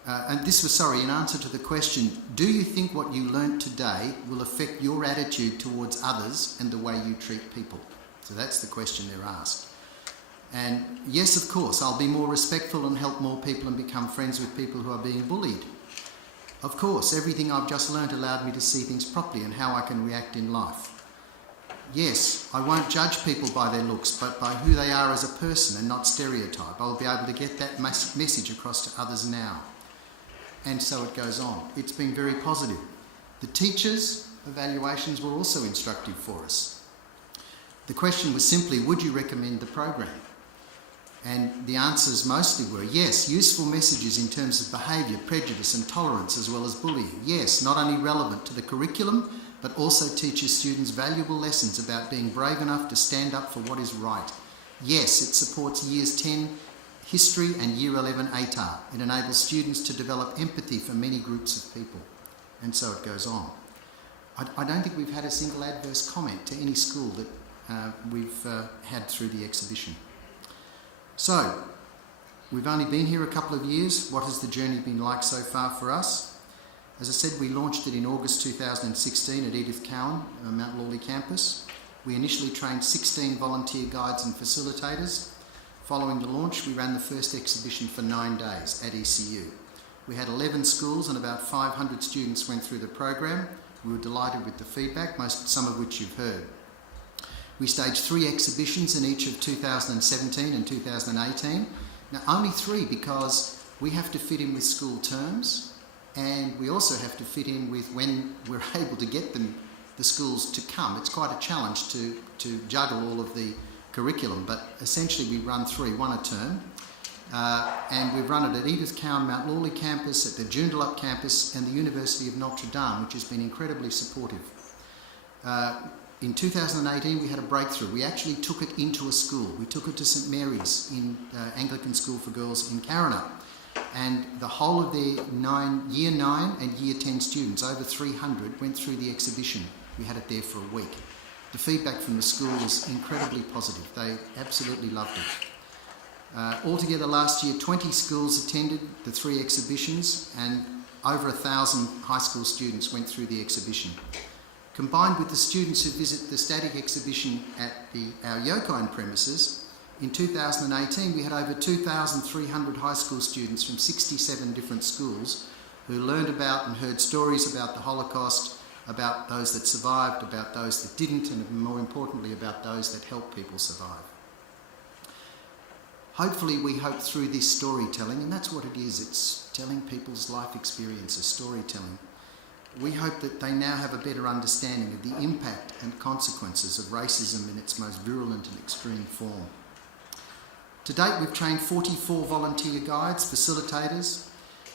And this was, in answer to the question, do you think what you learnt today will affect your attitude towards others and the way you treat people? So that's the question they're asked. And yes, of course, I'll be more respectful and help more people and become friends with people who are being bullied. Of course, everything I've just learnt allowed me to see things properly and how I can react in life. Yes, I won't judge people by their looks, but by who they are as a person and not stereotype. I'll be able to get that message across to others now. And so it goes on. It's been very positive. The teachers' evaluations were also instructive for us. The question was simply, would you recommend the program? And the answers mostly were yes, useful messages in terms of behaviour, prejudice and tolerance, as well as bullying. Yes, not only relevant to the curriculum, but also teaches students valuable lessons about being brave enough to stand up for what is right. Yes, it supports Years 10 History and Year 11 ATAR. It enables students to develop empathy for many groups of people. And so it goes on. I don't think we've had a single adverse comment to any school that we've had through the exhibition. So, we've only been here a couple of years. What has the journey been like so far for us? As I said, we launched it in August 2016 at Edith Cowan, Mount Lawley campus. We initially trained 16 volunteer guides and facilitators. Following the launch, we ran the first exhibition for 9 days at ECU. We had 11 schools and about 500 students went through the program. We were delighted with the feedback, some of which you've heard. We staged 3 exhibitions in each of 2017 and 2018. Now, only 3 because we have to fit in with school terms, and we also have to fit in with when we're able to get the schools to come. It's quite a challenge to juggle all of the curriculum, but essentially we run 3, 1 a term. And we've run it at Edith Cowan Mount Lawley campus, at the Joondalup campus and the University of Notre Dame, which has been incredibly supportive. In 2018 we had a breakthrough. We actually took it into a school. We took it to St Mary's in Anglican School for Girls in Karana, and the whole of their Year 9 and Year 10 students, over 300, went through the exhibition. We had it there for a week. The feedback from the school was incredibly positive. They absolutely loved it. Altogether last year 20 schools attended the 3 exhibitions and over 1,000 high school students went through the exhibition. Combined with the students who visit the static exhibition at our Yokine premises, in 2018 we had over 2,300 high school students from 67 different schools who learned about and heard stories about the Holocaust, about those that survived, about those that didn't, and more importantly about those that helped people survive. Hopefully we hope through this storytelling, and that's what it is, it's telling people's life experiences, storytelling. We hope that they now have a better understanding of the impact and consequences of racism in its most virulent and extreme form. To date, we've trained 44 volunteer guides, facilitators.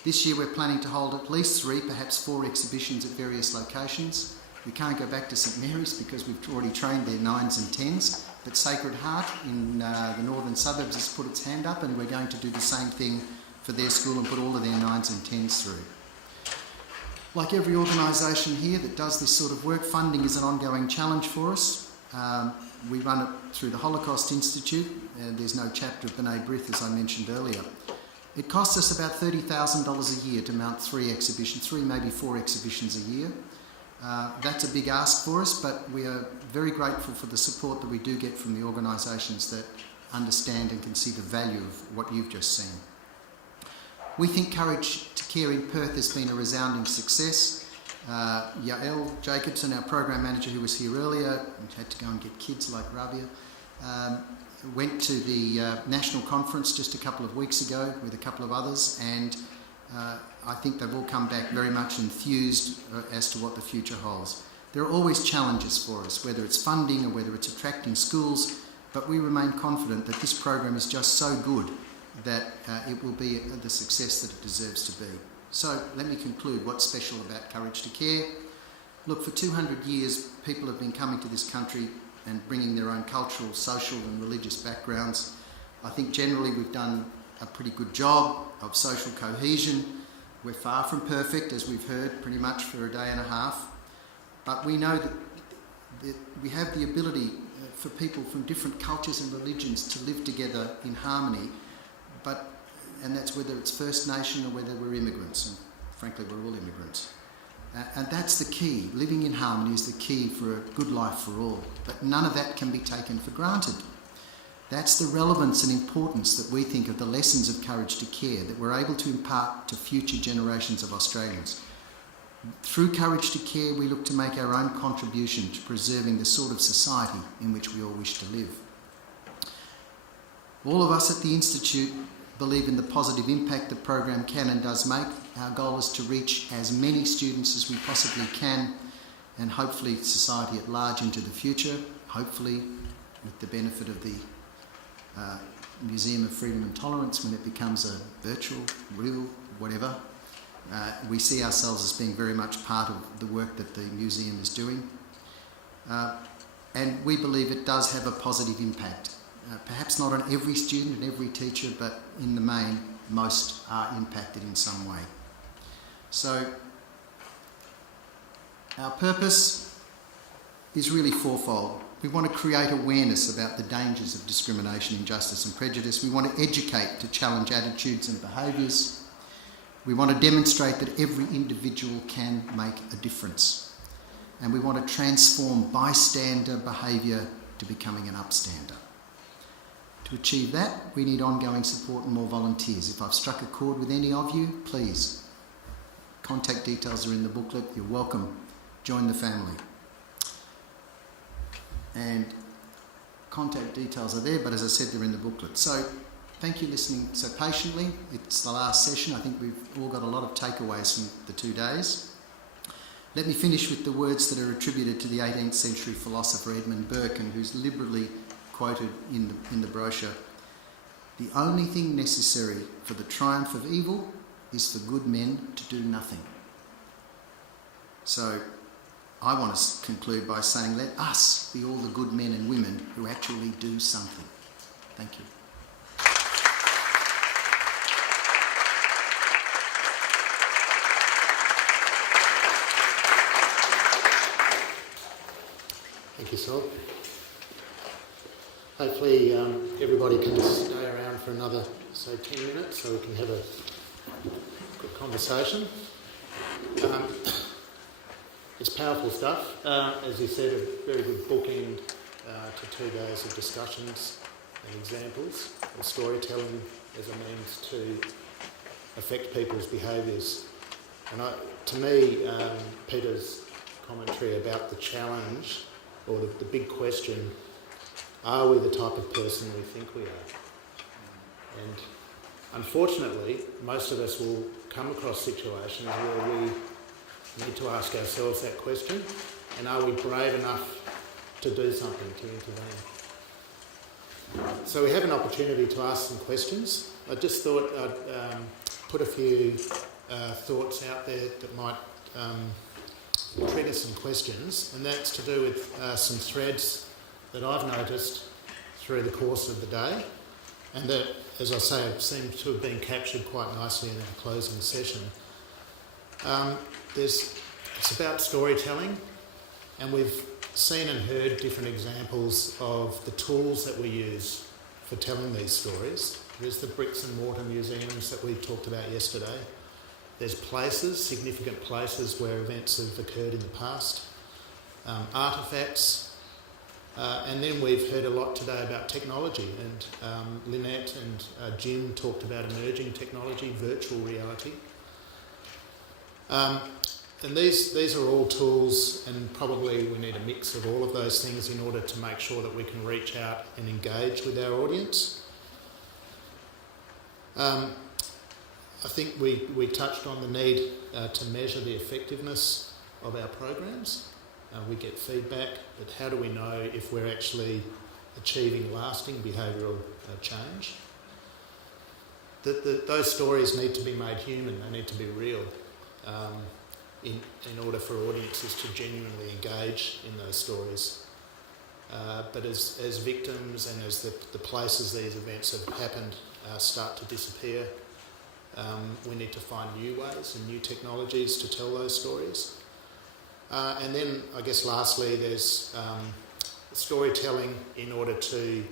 This year we're planning to hold at least 3, perhaps 4 exhibitions at various locations. We can't go back to St Mary's because we've already trained their 9s and 10s, but Sacred Heart in the northern suburbs has put its hand up, and we're going to do the same thing for their school and put all of their 9s and 10s through. Like every organisation here that does this sort of work, funding is an ongoing challenge for us. We run it through the Holocaust Institute, and there's no chapter of B'nai B'rith, as I mentioned earlier. It costs us about $30,000 a year to mount 3 exhibitions, 3 maybe 4 exhibitions a year. That's a big ask for us, but we are very grateful for the support that we do get from the organisations that understand and can see the value of what you've just seen. We think Courage to Care in Perth has been a resounding success. Yael Jacobson, our program manager who was here earlier, had to go and get kids like Rabia, went to the national conference just a couple of weeks ago with a couple of others, and I think they've all come back very much enthused as to what the future holds. There are always challenges for us, whether it's funding or whether it's attracting schools, but we remain confident that this program is just so good that it will be the success that it deserves to be. So let me conclude what's special about Courage to Care. Look, for 200 years people have been coming to this country and bringing their own cultural, social and religious backgrounds. I think generally we've done a pretty good job of social cohesion. We're far from perfect, as we've heard pretty much for a day and a half, but we know that we have the ability for people from different cultures and religions to live together in harmony, and that's whether it's First Nation or whether we're immigrants, and frankly we're all immigrants. And that's the key. Living in harmony is the key for a good life for all, but none of that can be taken for granted. That's the relevance and importance that we think of the lessons of Courage to Care that we're able to impart to future generations of Australians. Through Courage to Care, we look to make our own contribution to preserving the sort of society in which we all wish to live. All of us at the Institute believe in the positive impact the program can and does make. Our goal is to reach as many students as we possibly can, and hopefully society at large into the future, hopefully with the benefit of the Museum of Freedom and Tolerance when it becomes a virtual, real, whatever. We see ourselves as being very much part of the work that the museum is doing. And we believe it does have a positive impact. Perhaps not on every student and every teacher, but in the main, most are impacted in some way. So our purpose is really fourfold. We want to create awareness about the dangers of discrimination, injustice and prejudice. We want to educate to challenge attitudes and behaviours. We want to demonstrate that every individual can make a difference. And we want to transform bystander behaviour to becoming an upstander. To achieve that, we need ongoing support and more volunteers. If I've struck a chord with any of you, please. Contact details are in the booklet. You're welcome. Join the family. And contact details are there, but as I said, they're in the booklet. So thank you for listening so patiently. It's the last session. I think we've all got a lot of takeaways from the 2 days. Let me finish with the words that are attributed to the 18th century philosopher Edmund Burke, and who's liberally quoted in the brochure. The only thing necessary for the triumph of evil is for good men to do nothing. So I want to conclude by saying, let us be all the good men and women who actually do something. Thank you. Thank you, Sol. Hopefully everybody can stay around for another, say, 10 minutes so we can have a good conversation. It's powerful stuff. As you said, a very good bookend to 2 days of discussions and examples and storytelling as a means to affect people's behaviours. And to me, Peter's commentary about the challenge, or the big question, are we the type of person we think we are? And unfortunately, most of us will come across situations where we need to ask ourselves that question, and are we brave enough to do something, to intervene? So we have an opportunity to ask some questions. I just thought I'd put a few thoughts out there that might trigger some questions, and that's to do with some threads that I've noticed through the course of the day, and that, as I say, seem to have been captured quite nicely in our closing session. It's about storytelling, and we've seen and heard different examples of the tools that we use for telling these stories. There's the bricks and mortar museums that we talked about yesterday. There's places, significant places where events have occurred in the past, artefacts, and then we've heard a lot today about technology, and Lynette and Jim talked about emerging technology, virtual reality. And these are all tools, and probably we need a mix of all of those things in order to make sure that we can reach out and engage with our audience. I think we touched on the need to measure the effectiveness of our programs. We get feedback, but how do we know if we're actually achieving lasting behavioural change? Those stories need to be made human, they need to be real in order for audiences to genuinely engage in those stories. But as victims and as the places these events have happened start to disappear, we need to find new ways and new technologies to tell those stories. And then, I guess lastly, there's storytelling in order to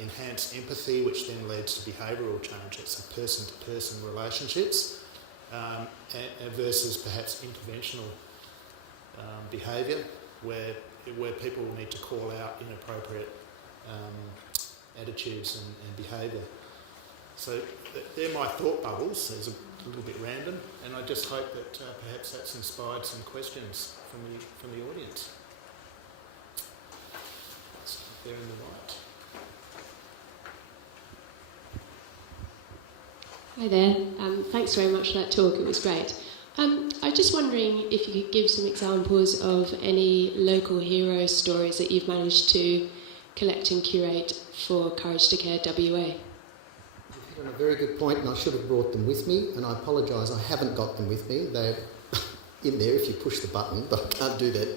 enhance empathy, which then leads to behavioural change. It's a person-to-person relationships versus perhaps interventional behaviour, where people need to call out inappropriate attitudes and behaviour. So they're my thought bubbles. There's a little bit random, and I just hope that perhaps that's inspired some questions from the audience. So there in the right. Hi there. Thanks very much for that talk. It was great. I was just wondering if you could give some examples of any local hero stories that you've managed to collect and curate for Courage to Care WA. You've hit on a very good point, and I should have brought them with me, and I apologise, I haven't got them with me. They're in there if you push the button, but I can't do that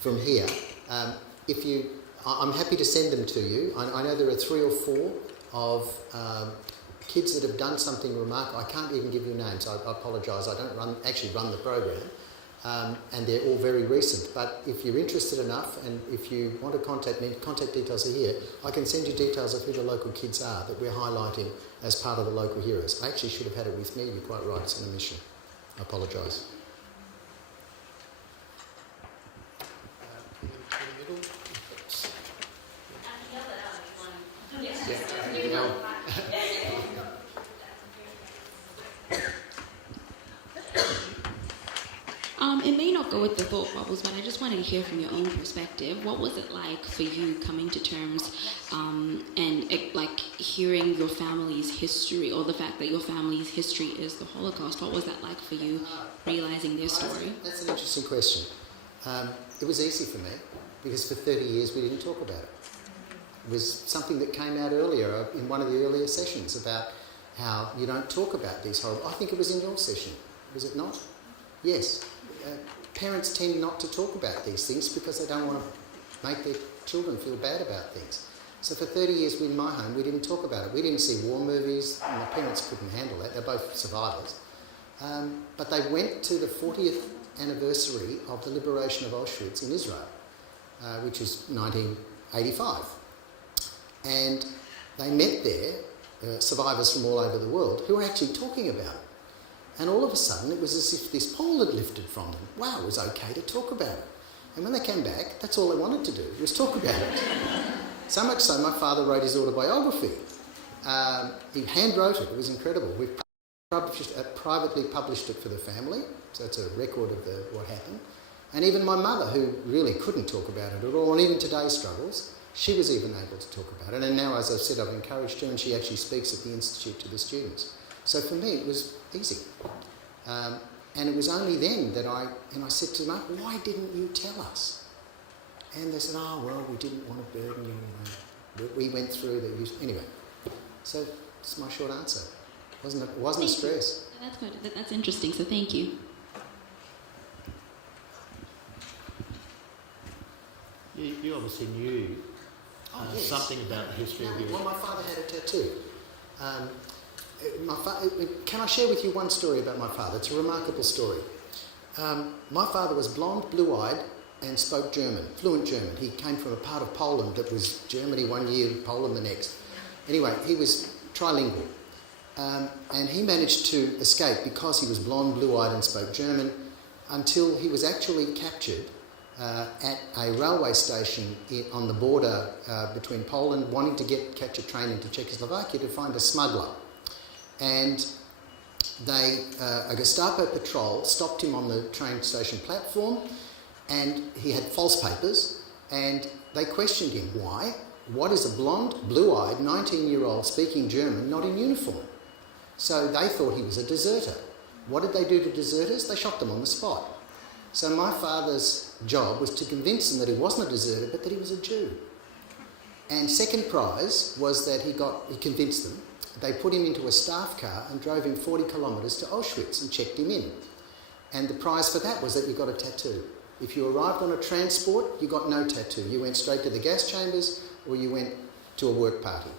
from here. I'm happy to send them to you. I know there are 3 or 4 of kids that have done something remarkable. I can't even give you names, I apologise, I don't actually run the program, and they're all very recent. But if you're interested enough, and if you want to contact me, contact details are here. I can send you details of who the local kids are that we're highlighting as part of the local heroes. I actually should have had it with me, you're quite right, it's an omission. I apologise. It may not go with the thought bubbles, but I just wanted to hear from your own perspective. What was it like for you coming to terms and like hearing your family's history, or the fact that your family's history is the Holocaust? What was that like for you, realising their story? That's an interesting question. It was easy for me because for 30 years we didn't talk about it. It was something that came out earlier in one of the earlier sessions about how you don't talk about these horrible... I think it was in your session, was it not? Yes. Parents tend not to talk about these things because they don't want to make their children feel bad about things. So for 30 years in my home we didn't talk about it. We didn't see war movies. My parents couldn't handle that. They're both survivors. But they went to the 40th anniversary of the liberation of Auschwitz in Israel, which is 1985. And they met there survivors from all over the world who were actually talking about it. And all of a sudden it was as if this pall had lifted from them. Wow, it was okay to talk about it. And when they came back, that's all they wanted to do, was talk about it. So much so, my father wrote his autobiography. He hand-wrote it. It was incredible. We privately published it for the family, so it's a record of what happened. And even my mother, who really couldn't talk about it at all, and even today struggles, she was even able to talk about it. And now, as I've said, I've encouraged her, and she actually speaks at the Institute to the students. So for me, it was easy. And it was only then that I said to them, why didn't you tell us? And they said, oh, well, we didn't want to burden you. We went through the... Anyway, so that's my short answer. It wasn't a stress. That's good. That's interesting, so thank you. You obviously knew Yes. something about the history of your... Well, my father had a tattoo. Can I share with you one story about my father? It's a remarkable story. My father was blonde, blue-eyed, and spoke German, fluent German. He came from a part of Poland that was Germany one year, Poland the next. Anyway, he was trilingual. And he managed to escape because he was blonde, blue-eyed, and spoke German until he was actually captured at a railway station on the border between Poland, wanting to catch a train into Czechoslovakia to find a smuggler. And a Gestapo patrol stopped him on the train station platform, and he had false papers, and they questioned him. Why? What is a blonde, blue-eyed, 19-year-old speaking German not in uniform? So they thought he was a deserter. What did they do to deserters? They shot them on the spot. So my father's job was to convince them that he wasn't a deserter, but that he was a Jew. And second prize was that he convinced them. They put him into a staff car and drove him 40 kilometres to Auschwitz and checked him in. And the prize for that was that you got a tattoo. If you arrived on a transport, you got no tattoo. You went straight to the gas chambers or you went to a work party.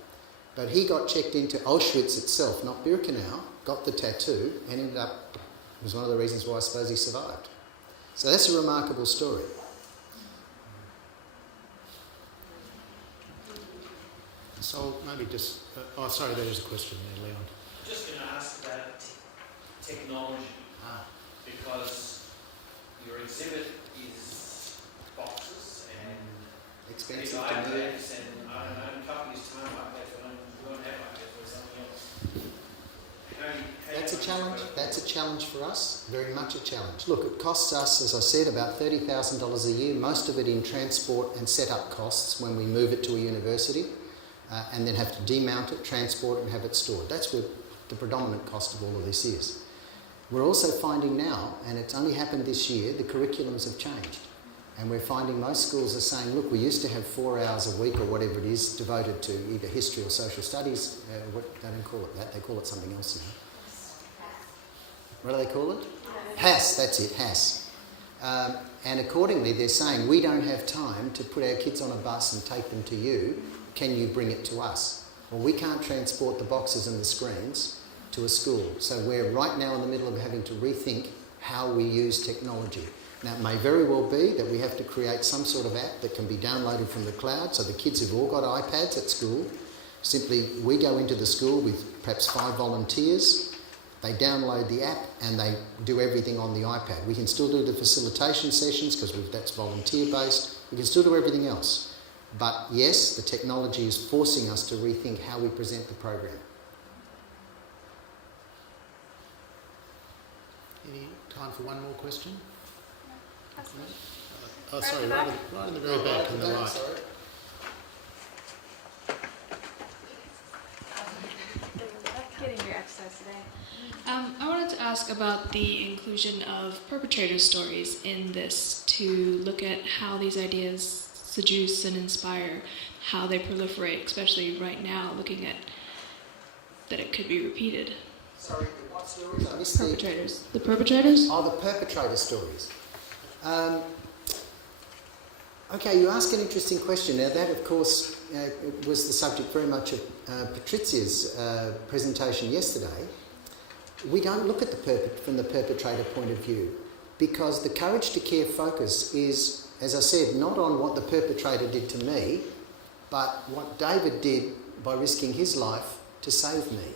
But he got checked into Auschwitz itself, not Birkenau, got the tattoo, and ended up, it was one of the reasons why I suppose he survived. So that's a remarkable story. So maybe just... sorry, there is a question there, Leon. Just going to ask about technology, because your exhibit is boxes and expensive big iPads, and I don't know, in a couple of years' time, we won't have iPads or something else. That's a challenge. That's a challenge for us, very much a challenge. Look, it costs us, as I said, about $30,000 a year, most of it in transport and set-up costs when we move it to a university, and then have to demount it, transport it and have it stored. That's where the predominant cost of all of this is. We're also finding now, and it's only happened this year, the curriculums have changed. And we're finding most schools are saying, look, we used to have 4 hours a week or whatever it is devoted to either history or social studies. They don't call it that, they call it something else now. What do they call it? HASS, that's it, HASS. And accordingly, they're saying, we don't have time to put our kids on a bus and take them to you. Can you bring it to us? Well, we can't transport the boxes and the screens to a school. So we're right now in the middle of having to rethink how we use technology. Now, it may very well be that we have to create some sort of app that can be downloaded from the cloud. So the kids who've all got iPads at school, simply we go into the school with perhaps 5 volunteers. They download the app and they do everything on the iPad. We can still do the facilitation sessions because that's volunteer-based. We can still do everything else. But yes, the technology is forcing us to rethink how we present the program. Any time for one more question? Oh, sorry, right in the very back on the right. Getting your exercise today. I wanted to ask about the inclusion of perpetrator stories in this to look at how these ideas seduce and inspire, how they proliferate, especially right now, looking at that it could be repeated. Sorry, what stories? I missed perpetrators. The perpetrators? Oh, the perpetrator stories. Okay, you ask an interesting question. Now that, of course, was the subject very much of Patrizia's presentation yesterday. We don't look at from the perpetrator point of view because the Courage to Care focus is, as I said, not on what the perpetrator did to me, but what David did by risking his life to save me.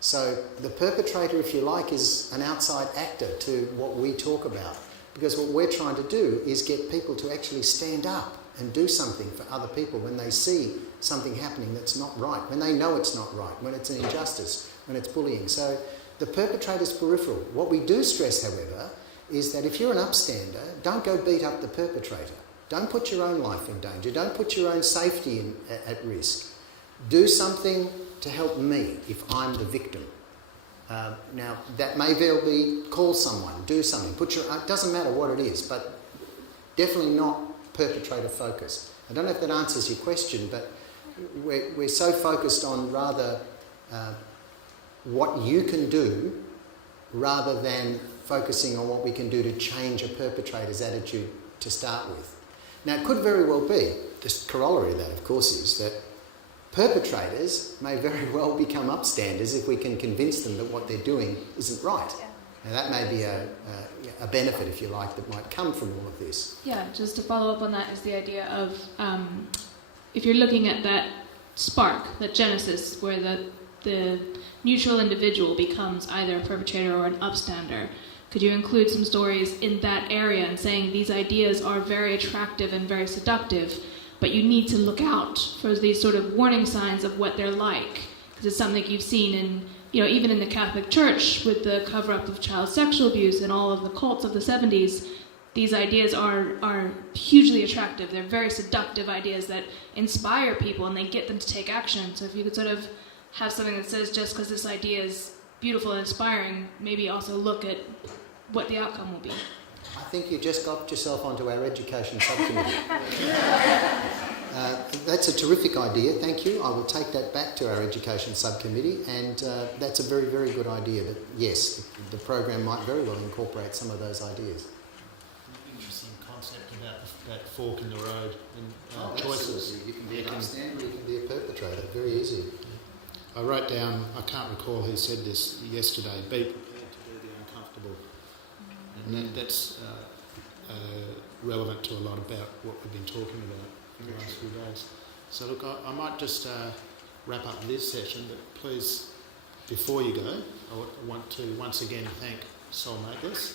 So the perpetrator, if you like, is an outside actor to what we talk about. Because what we're trying to do is get people to actually stand up and do something for other people when they see something happening that's not right, when they know it's not right, when it's an injustice, when it's bullying. So the perpetrator's peripheral. What we do stress, however, is that if you're an upstander, don't go beat up the perpetrator. Don't put your own life in danger. Don't put your own safety at risk. Do something to help me if I'm the victim. Now, that may well be call someone, do something, it doesn't matter what it is, but definitely not perpetrator focused. I don't know if that answers your question, but we're so focused on rather what you can do rather than focusing on what we can do to change a perpetrator's attitude to start with. Now, it could very well be, the corollary of that, of course, is that perpetrators may very well become upstanders if we can convince them that what they're doing isn't right. Now, that may be a benefit, if you like, that might come from all of this. Yeah, just to follow up on that is the idea of if you're looking at that spark, that genesis, where the neutral individual becomes either a perpetrator or an upstander, could you include some stories in that area and saying these ideas are very attractive and very seductive, but you need to look out for these sort of warning signs of what they're like, because it's something you've seen in, even in the Catholic Church with the cover-up of child sexual abuse and all of the cults of the 70s. These ideas are hugely attractive. They're very seductive ideas that inspire people and they get them to take action. So if you could sort of have something that says just because this idea is beautiful and inspiring, maybe also look at what the outcome will be. I think you just got yourself onto our education subcommittee. That's a terrific idea, thank you. I will take that back to our education subcommittee, and that's a very, very good idea. That yes, the program might very well incorporate some of those ideas. Interesting concept about that fork in the road and choices. Absolutely. You can be an upstander, you can be a perpetrator. Very easy. I wrote down, I can't recall who said this yesterday, be prepared to do the uncomfortable. And that's relevant to a lot about what we've been talking about in the last few days. So look, I might just wrap up this session, but please, before you go, I want to once again thank Soul Mateless.